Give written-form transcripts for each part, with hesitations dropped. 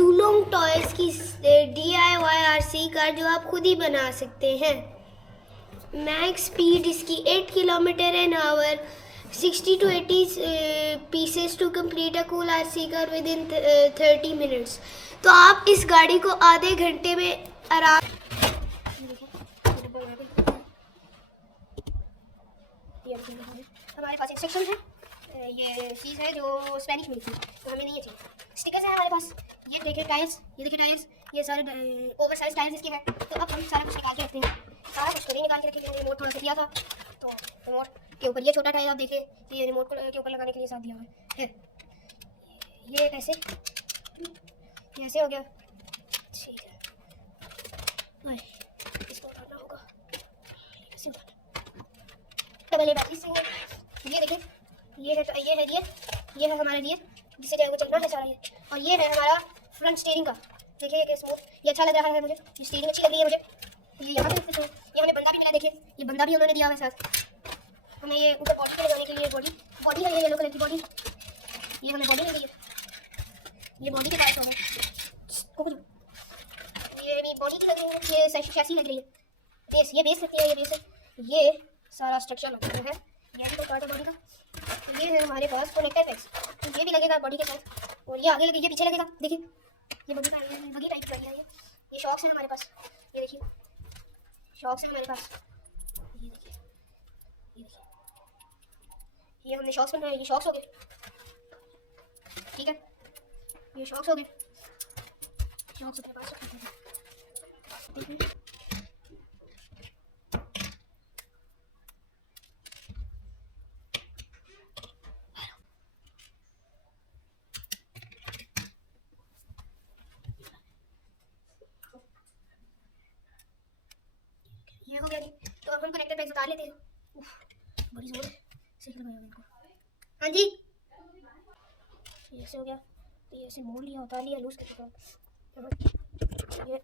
सुलोंग toys की DIY RC car जो आप खुद ही बना सकते हैं। मैक्स स्पीड इसकी 8 kilometre an hour, 60 to 80 pieces to complete a cool RC car within 30 minutes. तो आप इस गाड़ी को आधे घंटे में आराम। हमारे पास इंस्ट्रक्शन है, ये चीज़ है जो स्पेनिश में लिखी है, तो हमें नहीं ये चाहिए। स्टिकर्स है हमारे पास, ये देखिए टायर्स, ये देखिए टायर्स, ये सारे ओवर साइज टायर्स इसके हैं। तो अब हम सारा कुछ निकाल के रखते हैं, सारा कुछ तो नहीं निकाल के रखेंगे। रिमोट थोड़ा सा दिया था, तो रिमोट के ऊपर ये छोटा टायर आप देखिए, ये रिमोट के ऊपर लगाने के लिए साथ दिया हुआ है। ये ऐसे, ये ऐसे हो गया, ठीक है। इसको उठाना होगा, ऐसे उठाना। डबल ए बैटरी से ये देखिए, ये है ये है हमारा गियर जिससे जो है वो चलना है सारा ये। और ये है हमारा फ्रंट स्टीयरिंग का, देखिए ये स्मूथ, ये अच्छा लग रहा है मुझे, ये स्टीयरिंग अच्छी लग रही है मुझे। ये यहाँ पे ये हमें बंदा भी मिला, देखिए ये बंदा भी उन्होंने दिया हुआ है साथ। हमें ये ऊपर बॉडी पे लगाने के लिए बॉडी है, ये येलो कलर की बॉडी, ये हमें बॉडी मिल गई है। ये बॉडी के पास होगा, ये भी बॉडी की लग रही है, ये चैसी लग रही है। बेस, ये बेस लगती है, ये बेस है, ये सारा स्ट्रक्चर लग रहा है, ये भी कोई पार्ट है बॉडी का। तो ये है हमारे पास कनेक्टर पैक्स, तो ये भी लगेगा बॉडी के साथ, और ये आगे लगेगा, ये पीछे लगेगा। देखिए ये बगी टाइप की है, ये शॉक्स है हमारे पास, ये देखिए शॉक्स है हमारे पास, ये देखिए ये हमने शॉक्स बनाए, ये शॉक्स हो गए, ठीक है, ये शॉक्स हो गए, शॉक्स अपने पास रखते हैं। देखिए ये हो गया जी। तो अब हम कनेक्टर पैक्स उतार लेते हैं। बड़ी जोर है, सही लगाया इनको। हाँ जी, ये ऐसे हो गया, तो ये ऐसे मोड़ लिया, उतार लिया, लूज कर चुका ये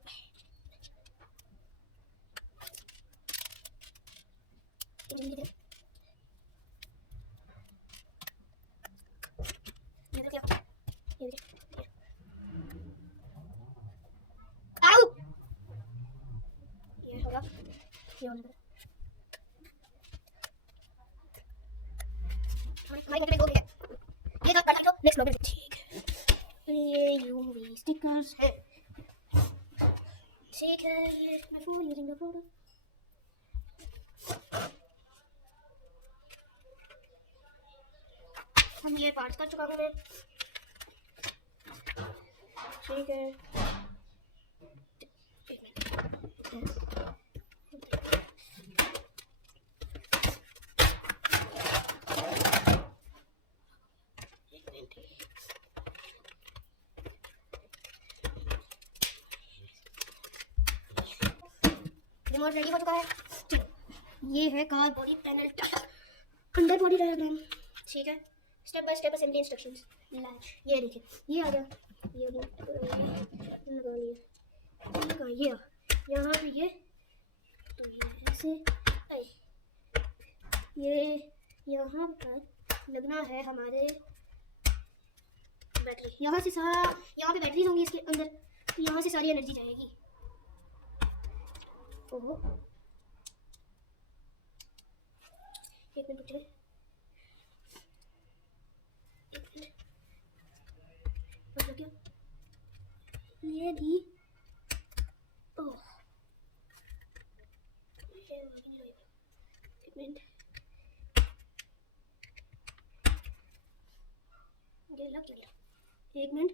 ये यूवी स्टिकर्स है, ठीक है। ये मैं फोन यूजिंग द फोटो, हम ये पार्ट्स कर चुका हूँ मैं, ठीक है। रिमोट रेडी हो चुका है। ये है car body panel, under body diagram, ठीक है। Step by step assembly instructions, latch, ये देखिए ये आ गया, ये लगा लिया, ये यहाँ पे ये, तो ये ऐसे, ये यहाँ पर लगना है हमारे बैटरी, यहाँ से सारा, यहाँ पे बैटरीज होंगी इसके अंदर, तो यहाँ से सारी एनर्जी जाएगी। ओहो, एक मिनट रुकिए, एक मिनट, मतलब क्या ये भी, ओह एक मिनट, ये लग गया, एक मिनट,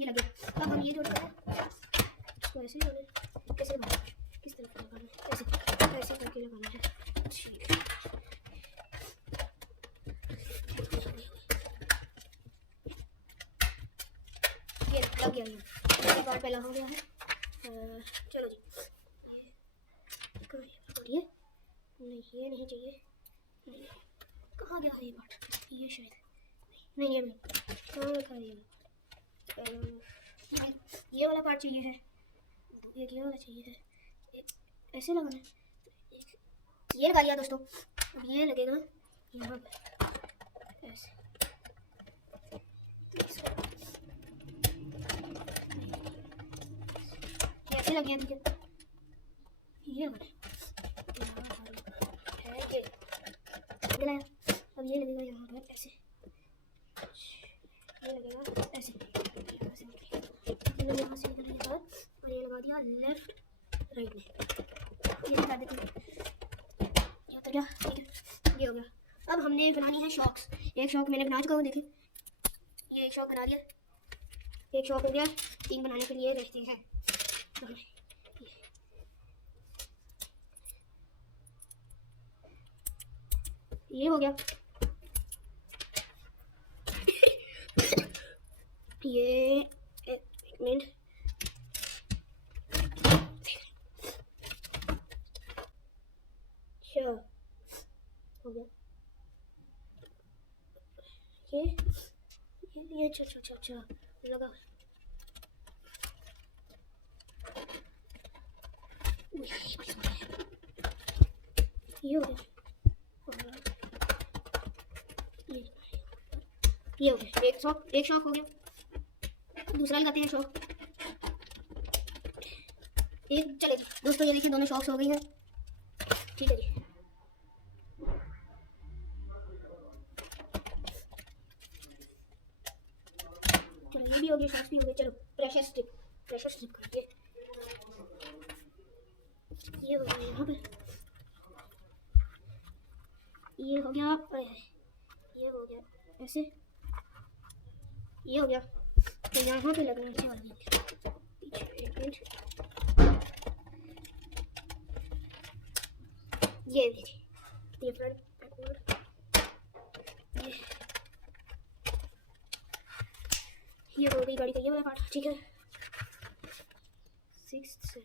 ये लग गया। अब हम ये जोड़ते हैं, इसको ऐसे जोड़े, कैसे लगाना है, किस तरफ लगाना है, ऐसे करके लगाना है, ठीक है। ये लग गया, ये बार पहला हो गया है। चलो जी, ये नहीं, ये नहीं चाहिए, नहीं कहाँ गया है ये पार्ट, ये शायद नहीं, ये नहीं, कहाँ रखा है ये वाला पार्ट चाहिए है, ये वाला चाहिए है, ऐसे लगाना है, ये लगा लिया दोस्तों। अब ये लगेगा यहाँ पर ऐसे, ऐसे लग गया, ठीक है। ये है ये लगाया। अब ये लगेगा यहाँ पर ऐसे, ये लगेगा ऐसे, यहाँ से निकलने के बाद और ये लगा दिया लेफ्ट राइट में, ये लगा देते हैं। ये तो क्या, ठीक है, ये हो गया। अब हमने बनानी है शॉक्स। एक शॉक मैंने बना चुका हूँ, देखिए ये एक शॉक बना दिया, एक शॉक हो गया। 3 बनाने के लिए रहते हैं। ये हो गया। ये एक मिनट, अच्छा हो गया। ये अच्छा लगा। ये हो गया, ये हो गया। एक शॉक हो गया। दूसरा लगाते हैं शॉक। एक चले जी दोस्तों, ये देखिए दोनों शॉक्स हो गई हैं, ठीक है जी। चलो ये भी हो गया, शॉक्स भी हो गए। चलो प्रेशर स्ट्रिप करिए। ये हो गया यहाँ पे, ये हो गया, ये हो गया ऐसे, ये हो गया। तो यहाँ पे लगनी अच्छी वाली पीछे। एक मिनट, ये देखिए, ये फ्रंट बैकवर्ड, ये हो गई गाड़ी का ये वाला पार्ट, ठीक है। 6 7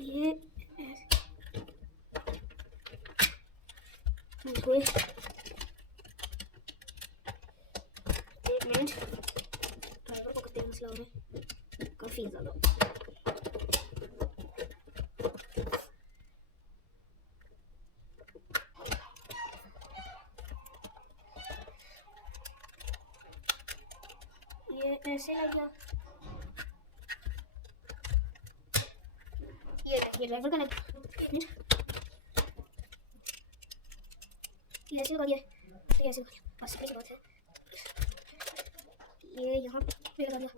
ये हुए। एक मिनट, ड्राइवर को कितने मसला हो रहा है, काफ़ी ज़्यादा। ये ऐसे लग गया, ये ड्राइवर का लग। एक मिनट, ये ऐसे लगा दिया, ये ऐसे लगा दिया, बस इतनी बात है। ये यहाँ पे लगा दिया,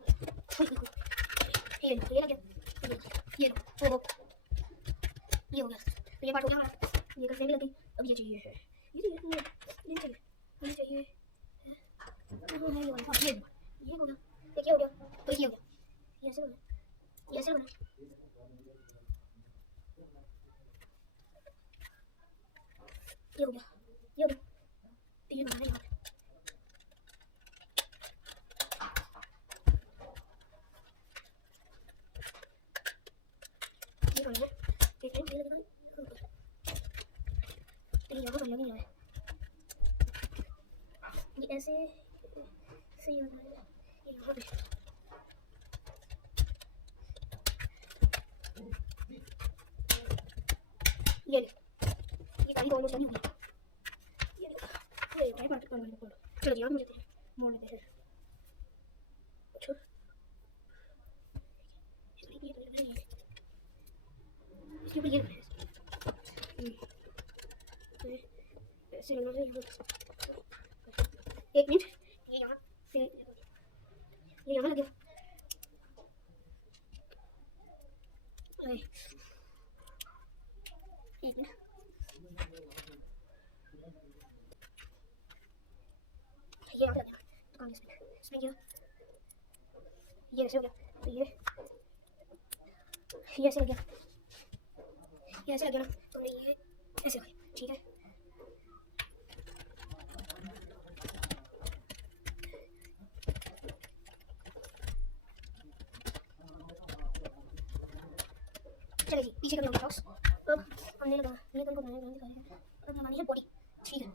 ये लग गया, ये हो गया। तो ये पार्ट हो गया हमारा, ये करने भी लग गई। अब ये चाहिए है, ये चाहिए, ये चाहिए, ये चाहिए, ये हो गया, ये हो गया, तो ये हो गया, ये ऐसे बना, ये ऐसे बना, ये हो गया, ये हो गया। ये बनाना है यहाँ पे, ये करना है। एक मिनट, ये लगना है, तो यहाँ पर लग नहीं रहा है, ये ऐसे सही होना है। ये यहाँ पे ये गाड़ी ऑलमोस्ट नहीं होगी। ये क्या बात कर रहे हो? चलो यहाँ मुझे मोड़ लेते हैं। अच्छा इसके ऊपर ये ऐसे लगना है। एक मिनट, ये यहाँ फिर ये यहाँ लग गया। एक मिनट, ये यहाँ पे लग गया दुकान इसमें ये ऐसे हो गया। तो ये ऐसे लग गया, ये ऐसे लग गया ना, तो ये ऐसे हो गया, ठीक है। चलिए जी, पीछे का भी हो गया बॉक्स। अब हमने लगा ये तो बनाया, अब लगानी है बॉडी। ठीक है,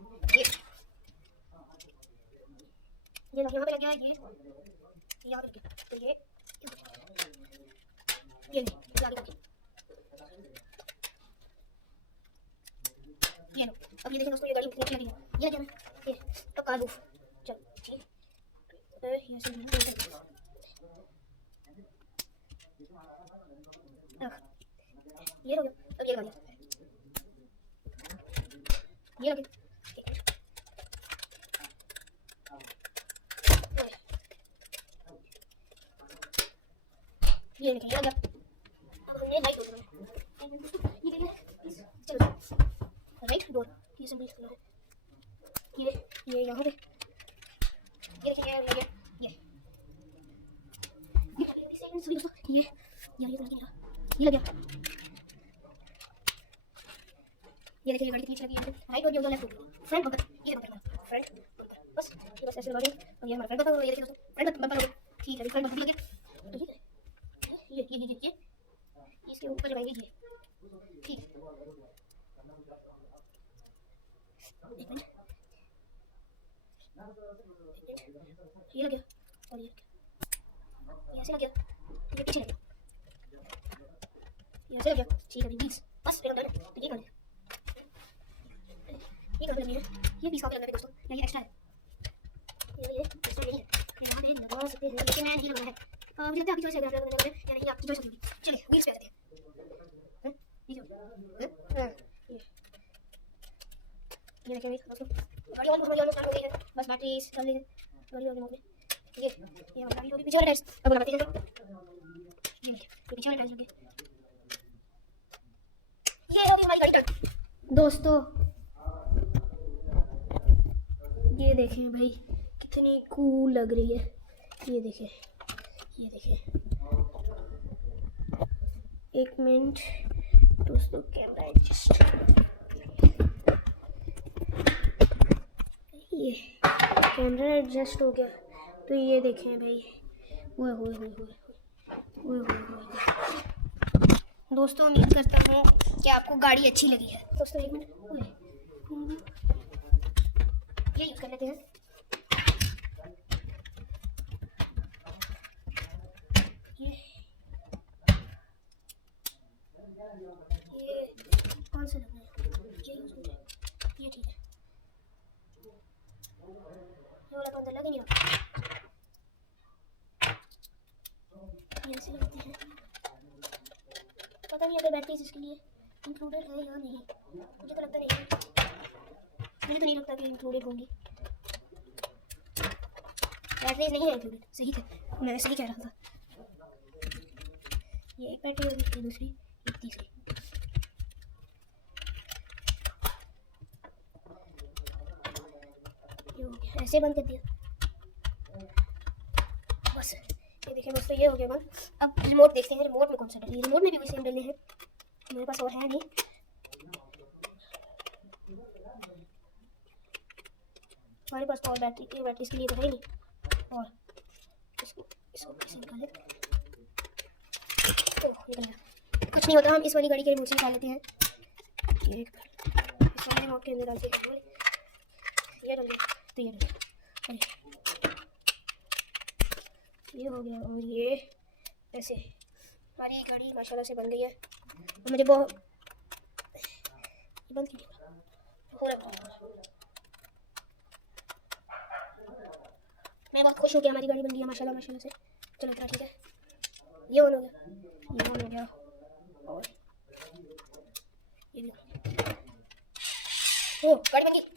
ये यहाँ पे लग गया, ये यहाँ पे लग गया, तो ये आगे लग गया। ये लो, अब ये देखिए दोस्तों, ये गाड़ी कितनी अच्छी लगी है। ये क्या है, ये अब कार मूव। चल ठीक है, ये सब ये हो गया। अब ये लगा दिया, ये लगे, ये देखिए ये लगा। अब हमने लाइट डोर बनाया, ये देखिए, चलो राइट डोर, ये सब करना है। ये यहाँ पे, ये देखिए ये लग गया, ये दोस्तों, ये लग गया। ये देखिए गाड़ी कितनी अच्छी लगी है। राइट डोर, ये लेफ्ट डोर, फ्रंट बम्पर, ये बम्पर फ्रंट बस, ये बस ऐसे लगा देंगे। और ये हमारा फ्रंट बम्पर, ये देखिए दोस्तों, फ्रंट बम्पर हो गया। ठीक है, फ्रंट बम्पर लग गया। तो ठीक है, ये इसके ऊपर लगाएंगे ये। ठीक है, एक मिनट, ये लग गया और ये ऐसे लग गया, ये पीछे लग गया, ये ऐसे लग गया। ठीक है, बीस बस फिर हम डन। तो ये कर दें, ये कर देंगे। ये बीस का लगना है दोस्तों, ये एक्स्ट्रा है, ये एक्स्ट्रा नहीं है, यहाँ पे लगा सकते हैं, लेकिन मैंने ये लगाना है। मुझे लगता है आपकी चॉइस है, यानी आपकी चॉइस होगी। चलिए व्हील्स पे आते हैं। ये देखिए दोस्तों, गाड़ी ऑन स्टार्ट हो गई है, बस बैटरी डाल लीजिए। गाड़ी ऑन हो गई, ये हमारी गाड़ी होगी। पीछे वाले टायर्स अब लगाते हैं। ये देखिए, पीछे वाले टायर्स हो गए, ये होगी हमारी गाड़ी टर्न। दोस्तों ये देखें भाई, कितनी कूल लग रही है। ये देखें, ये देखिए, एक मिनट दोस्तों, कैमरा एडजस्ट, ये कैमरा एडजस्ट हो गया। तो ये देखें भाई, ओए होए होए होए होए होए। दोस्तों उम्मीद करता हूँ कि आपको गाड़ी अच्छी लगी है। दोस्तों एक मिनट, ये यूज़ कर लेते हैं। ये कौन सा लगना है, ये यूज़ हो जाए, ये ठीक है। ये वाला तो अंदर लग ही नहीं रहा, ये ऐसे लगते हैं। पता नहीं अगर बैटरीज इसके लिए इंक्लूडेड है या नहीं, मुझे तो लगता नहीं है, मुझे तो नहीं लगता कि इंक्लूडेड होंगी। बैटरीज नहीं है इंक्लूडेड, सही थे, मैं सही कह रहा था। ये एक बैटरी होगी, ये दूसरी, एक तीसरी। ऐसे बंद कर दिया, बस। ये देखिए दोस्तों, ये हो गया बंद। अब रिमोट देखते हैं, रिमोट में कौन सा डलनी है। रिमोट में भी सेम डलने हैं, मेरे पास और है नहीं। हमारे पास तो और बैटरी के लिए तो है नहीं। और इसको कैसे निकालें, तो निकल गया, कुछ नहीं होता। हम इस वाली गाड़ी के रिमोट से निकाल लेते हैं। इस वाले रिमोट के अंदर डालते हैं, ये डाल दिया, तो ये डाल, ये हो गया। और ये ऐसे हमारी गाड़ी माशाल्लाह से बन गई है। मुझे बहुत बंद कीजिए, हो रहा है। मैं बहुत खुश हूँ कि हमारी गाड़ी बन गई है माशाल्लाह माशाल्लाह से। चलो इतना ठीक है, ये ऑन हो गया, ये ऑन हो गया, और ये भी। ओ गाड़ी बन गई।